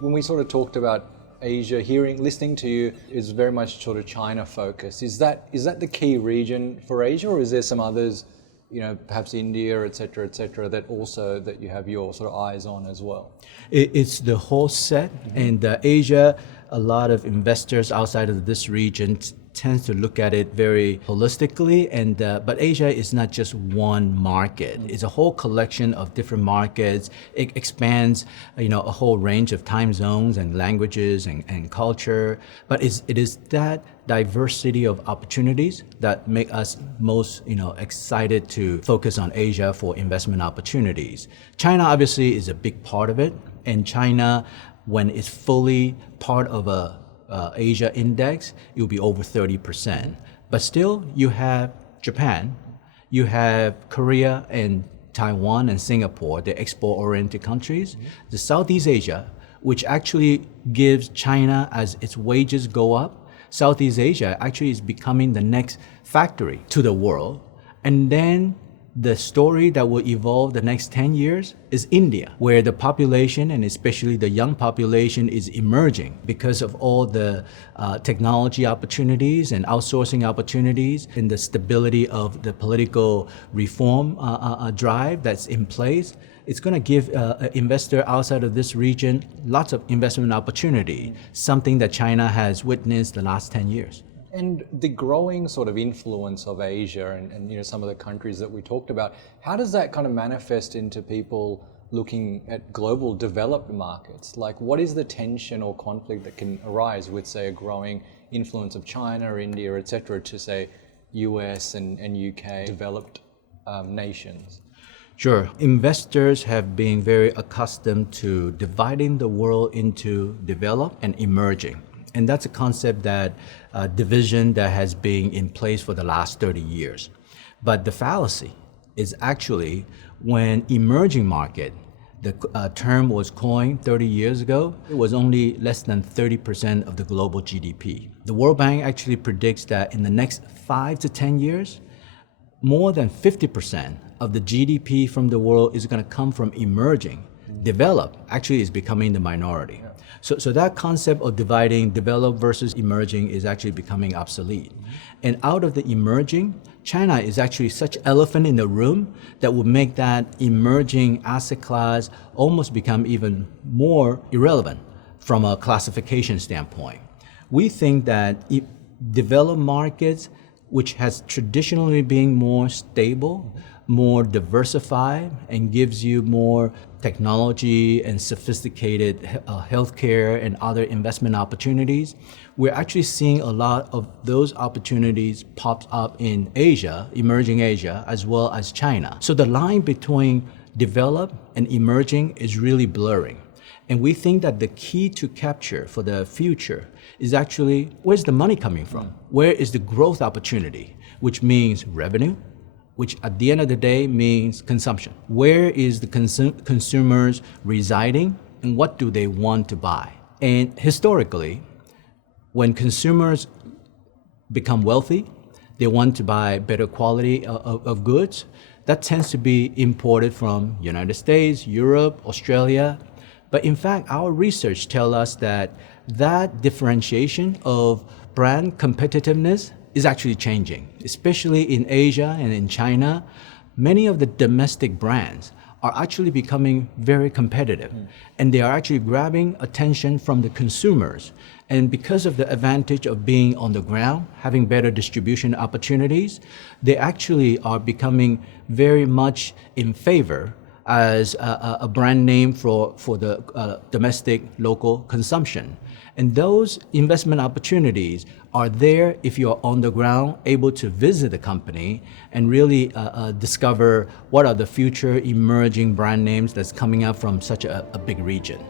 when we sort of talked about Asia, listening to you is very much sort of China focused. Is that the key region for Asia, or is there some others, perhaps India, et cetera, that you have your sort of eyes on as well? It's the whole set, and Asia, a lot of investors outside of this region tends to look at it very holistically, but Asia is not just one market. It's a whole collection of different markets. It expands, a whole range of time zones and languages and culture. But it is that diversity of opportunities that make us most, excited to focus on Asia for investment opportunities. China obviously is a big part of it, and China, when it's fully part of a Asia index, it will be over 30%. But still, you have Japan, you have Korea and Taiwan and Singapore, the export-oriented countries. The Southeast Asia, which actually gives China, as its wages go up, Southeast Asia actually is becoming the next factory to the world. And then the story that will evolve the next 10 years is India, where the population, and especially the young population, is emerging because of all the technology opportunities and outsourcing opportunities and the stability of the political reform drive that's in place. It's going to give an investor outside of this region lots of investment opportunity, something that China has witnessed the last 10 years. And the growing sort of influence of Asia and some of the countries that we talked about, how does that kind of manifest into people looking at global developed markets? Like, what is the tension or conflict that can arise with, say, a growing influence of China or India, et cetera, to, say, US and UK developed nations? Sure. Investors have been very accustomed to dividing the world into developed and emerging. And that's a concept division that has been in place for the last 30 years. But the fallacy is actually when emerging market, the term was coined 30 years ago, it was only less than 30% of the global GDP. The World Bank actually predicts that in the next 5 to 10 years, more than 50% of the GDP from the world is going to come from emerging. Developed actually is becoming the minority. So that concept of dividing developed versus emerging is actually becoming obsolete. And out of the emerging, China is actually such an elephant in the room that would make that emerging asset class almost become even more irrelevant from a classification standpoint. We think that developed markets, which has traditionally been more stable, more diversified, and gives you more technology and sophisticated healthcare and other investment opportunities, we're actually seeing a lot of those opportunities pop up in Asia, emerging Asia, as well as China. So the line between developed and emerging is really blurring. And we think that the key to capture for the future is actually, where's the money coming from? Where is the growth opportunity, which means revenue, which at the end of the day means consumption. Where is the consumers residing and what do they want to buy? And historically, when consumers become wealthy, they want to buy better quality of goods. That tends to be imported from United States, Europe, Australia. But in fact, our research tells us that differentiation of brand competitiveness is actually changing, especially in Asia and in China. Many of the domestic brands are actually becoming very competitive, and they are actually grabbing attention from the consumers. And because of the advantage of being on the ground, having better distribution opportunities, they actually are becoming very much in favor as a brand name for the domestic local consumption. And those investment opportunities are there if you're on the ground, able to visit the company and really discover what are the future emerging brand names that's coming out from such a big region.